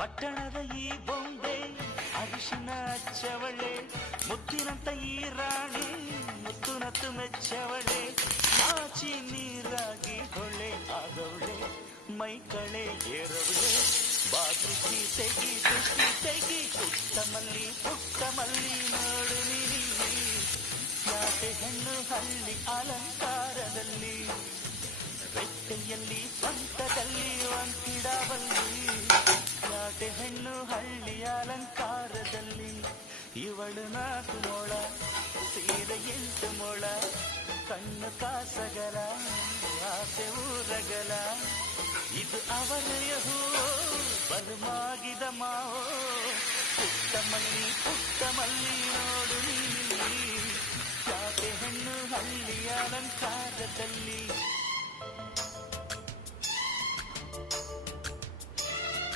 ಪಟ್ಟಣದ ಈ ಬೊಂಬೆ ಅರಿಶಿನ ಹಚ್ಚವಳೆ, ಮುತ್ತಿನಂತ ಈ ರಾಣಿ ಮುತ್ತು ನತ್ತು ಮೆಚ್ಚವಳೆ, ಆಚಿ ನೀರಾಗಿ ಹೊಳೆ ಆದವಳೆ, ಮೈ ಕಳೆ ಏರವಳೆ, ಬಾಕೃತಿ ತೆಗಿ ದೃಷ್ಟಿ ತೆಗಿ, ಪುಟ್ಟ ಮಲ್ಲಿ ನೋಡು ನೀ, ಯಾಕೆ ಹೆಣ್ಣು ಹಳ್ಳಿ ಅಲಂಕಾರದಲ್ಲಿ, ಬೆಟ್ಟೆಯಲ್ಲಿ ಸ್ವಂತದಲ್ಲಿ ಒಂಟಿಡಬಲ್ಲಿ, ಯಾಕೆ ಹೆಣ್ಣು ಹಳ್ಳಿ ಅಲಂಕಾರದಲ್ಲಿ, ಇವಳು 4 ಮೊಳ ಸೀರೆ 8 ಮೊಳ, ಕಣ್ಣು ಕಾಸಗಲ ಆಸೆ ಊರಗಲ, ಇದು ಅವರೆಯ ಹೂ ಬಲುಮಾಗಿದ ಮಾವೋ, ಪುಟ್ಟ ಮಲ್ಲಿ ನೋಡು ನೀ, ಯಾಕೆ ಹೆಣ್ಣು ಹಳ್ಳಿ ಅಲಂಕಾರದಲ್ಲಿ.